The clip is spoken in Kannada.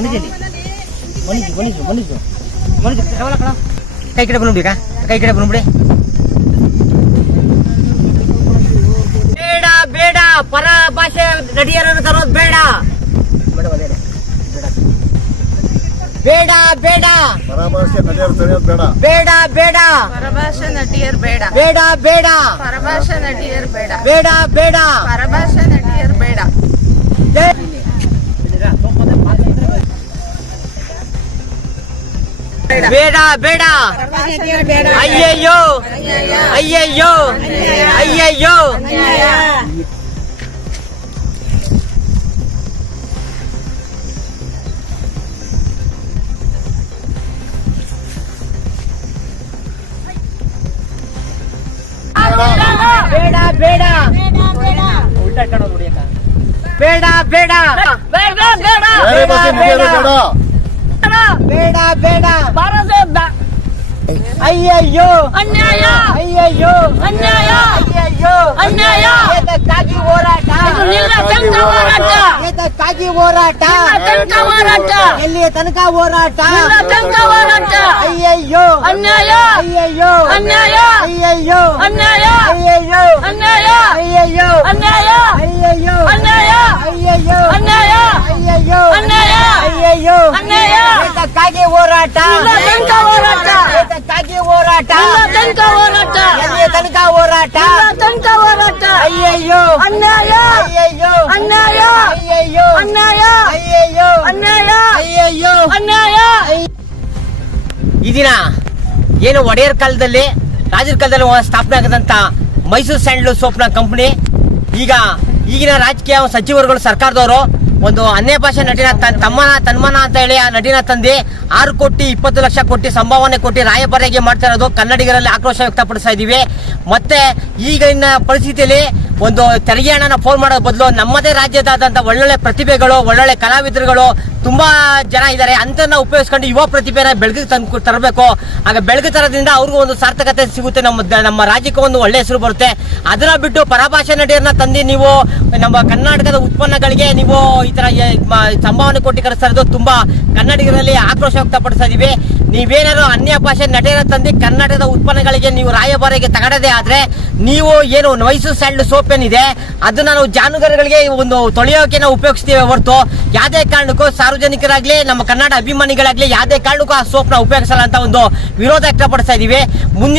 ಮನೀಸು ಮನೀಸು ಮನೀಸು ಮನೀಸು ಕವಲ ಕಣ ಕೈ ಕಡೆ ಬಂದ್ಬಿಡಿ ಕಾ ಕೈ ಕಡೆ ಬಂದ್ಬಿಡಿ ಬೇಡ ಬೇಡ ಪರ ಭಾಷೆ ನಡಿಯರನ್ನು ತರೋದು ಬೇಡ ಬೇಡ ಬೇಡ ಪರಭಾಷೆ ನಡೆಯೋದು ತಡೆಯೋದು ಬೇಡ ಬೇಡ ಬೇಡ ಪರಭಾಷೆ ನಟಿಯರ್ ಬೇಡ ಬೇಡ ಬೇಡ ಪರಭಾಷೆ ನಟಿಯರ್ ಬೇಡ ಬೇಡ ಬೇಡ ಪರಭಾಷೆ ನಟಿಯರ್ ಬೇಡ ಬೇಡ. ಬೇಡ ಅಯ್ಯಯ್ಯೋ. ಅಯ್ಯಯ್ಯೋ. ಅಯ್ಯಯ್ಯೋ. ಬೇಡ ಬೇಡ. ಉಲ್ಟಾ ಇಟ್ಕೊಂಡು ನೋಡಿ ಬೇಡ. ಬೇಡ ಬೇಡ. ಬೇಡ ಬೇಡ ನಡೆಯೋದು ಬೇಡ. ಬೇಡ ಬೇಡ. ಅಯ್ಯಯ್ಯೋ. ಅನ್ಯಾಯ. ಅಯ್ಯಯ್ಯೋ. ಅನ್ಯಾಯ. ಅಯ್ಯಯ್ಯೋ. ಅನ್ಯಾಯ. ಏತಕ್ಕಾಗಿ ಹೋರಾಟ. ಹೋರಾಟ. ಏತಕ್ಕಾಗಿ ಹೋರಾಟ. ತನಕ ಹೋರಾಟ. ಎಲ್ಲಿಯ ತನಕ ಹೋರಾಟ? ತನಕ ಹೋರಾಟ. ಅಯ್ಯಯ್ಯೋ. ಅನ್ಯಾಯ. ಅಯ್ಯಯ್ಯೋ. ಅನ್ಯಾಯ. ಅಯ್ಯಯ್ಯೋ. ಅನ್ಯಾಯ ಅಯ್ಯಯ್ಯೋ ಅನ್ಯಾಯ ಅಯ್ಯಯ್ಯೋ ಅನ್ಯಾಯ ಅಯ್ಯಯ್ಯೋ ಅನ್ಯಾಯ ಅಯ್ಯಯ್ಯೋ ಅನ್ಯಾಯ ಅಯ್ಯಯ್ಯೋ ಅನ್ಯಾಯ ಅಯ್ಯಯ್ಯೋ ಅನ್ಯಾಯ ಏತಕ್ಕಾಗಿ ಹೋರಾಟ ನಿಲ್ಲ ತನಕ ಹೋರಾಟ ಏತಕ್ಕಾಗಿ ಹೋರಾಟ. ತನಕ ಹೋರಾಟ. ಎಲ್ಲಿ ತನಕ ಹೋರಾಟ? ತನಕ ಹೋರಾಟ. ಅಯ್ಯಯ್ಯೋ. ಅನ್ಯಾಯ. ಅಯ್ಯಯ್ಯೋ. ಅನ್ಯಾಯ. ಅಯ್ಯಯ್ಯೋ. ಅನ್ಯಾಯ. ಅಯ್ಯಯ್ಯೋ. ಅನ್ಯಾಯ. ಅಯ್ಯಯ್ಯೋ. ಅನ್ಯಾಯ. ಈ ದಿನ ಏನು ಒಡೆಯರ್ ಕಾಲದಲ್ಲಿ ರಾಜರ ಕಾಲದಲ್ಲಿ ಸ್ಥಾಪನೆ ಆಗದಂತ ಮೈಸೂರು ಸ್ಯಾಂಡ್ಲು ಸೋಪ್ನ ಕಂಪನಿ. ಈಗ ಈಗಿನ ರಾಜಕೀಯ ಸಚಿವರುಗಳು ಸರ್ಕಾರದವರು ಒಂದು ಅನ್ಯ ಭಾಷೆ ನಟಿನ ತಮ್ಮನ, ತನ್ಮನ ಅಂತ ಹೇಳಿ ಆ ನಟಿನ ತಂದು ಆರು ಕೋಟಿ, ಇಪ್ಪತ್ತು ಲಕ್ಷ ಕೋಟಿ ಸಂಭಾವನೆ ಕೊಟ್ಟು ರಾಯಭಾರಿಯಾಗಿ ಮಾಡ್ತಾ ಇರೋದು ಕನ್ನಡಿಗರಲ್ಲಿ ಆಕ್ರೋಶ ವ್ಯಕ್ತಪಡಿಸ್ತಾ ಇದ್ದೀವಿ. ಮತ್ತೆ ಈಗಿನ ಪರಿಸ್ಥಿತಿಯಲ್ಲಿ ಒಂದು ತೆರಿಗೆ ಹಣನ ಫೋನ್ ಮಾಡೋ ಬದಲು ನಮ್ಮದೇ ರಾಜ್ಯದಾದಂಥ ಒಳ್ಳೊಳ್ಳೆ ಪ್ರತಿಭೆಗಳು, ಒಳ್ಳೊಳ್ಳೆ ಕಲಾವಿದರುಗಳು ತುಂಬಾ ಜನ ಇದ್ದಾರೆ ಅಂತನ್ನ ಉಪಯೋಗಿಸ್ಕೊಂಡು ಯುವ ಪ್ರತಿಭೆನ ಬೆಳಗ್ಗೆ ತಂದು ತರಬೇಕು. ಆಗ ಬೆಳಗ್ಗೆ ತರೋದ್ರಿಂದ ಅವ್ರಿಗೂ ಒಂದು ಸಾರ್ಥಕತೆ ಸಿಗುತ್ತೆ. ನಮ್ಮ ನಮ್ಮ ರಾಜ್ಯಕ್ಕೆ ಒಂದು ಒಳ್ಳೆ ಹೆಸರು ಬರುತ್ತೆ. ಅದನ್ನ ಬಿಟ್ಟು ಪರಭಾಷೆ ನಟಿಯರನ್ನ ತಂದು ನೀವು ನಮ್ಮ ಕರ್ನಾಟಕದ ಉತ್ಪನ್ನಗಳಿಗೆ ನೀವು ಈ ತರ ಸಂಭಾವನೆ ಕೊಟ್ಟು ಕಳಿಸ್ತಾ ಇರೋದು ತುಂಬಾ ಕನ್ನಡಿಗರಲ್ಲಿ ಆಕ್ರೋಶ ವ್ಯಕ್ತಪಡಿಸ್ತಾ ನೀವೇನಾದ್ರು ಅನ್ಯ ಭಾಷೆ ನಟಿಯರ ತಂದು ಕನ್ನಡದ ಉತ್ಪನ್ನಗಳಿಗೆ ನೀವು ರಾಯಭಾರಿಗೆ ತಗಡದೆ ಆದ್ರೆ ನೀವು ಏನು ಮೈಸೂರು ಸ್ಯಾಂಡ್ ಸೋಪ್ ಏನಿದೆ, ಅದನ್ನ ನಾವು ಜಾನುಗಾರುಗಳಿಗೆ ಒಂದು ತೊಳೆಯೋಕೆ ನಾವು ಉಪಯೋಗಿಸ್ತೀವಿ ಹೊರತು ಯಾವುದೇ ಕಾರಣಕ್ಕೂ ಸಾರ್ವಜನಿಕರಾಗ್ಲಿ, ನಮ್ಮ ಕನ್ನಡ ಅಭಿಮಾನಿಗಳಾಗ್ಲಿ ಯಾವುದೇ ಕಾರಣಕ್ಕೂ ಆ ಸೋಪ್ನ ಉಪಯೋಗಿಸಲ್ಲ ಅಂತ ಒಂದು ವಿರೋಧ ವ್ಯಕ್ತಪಡಿಸ್ತಾ ಇದೀವಿ. ಮುಂದಿನ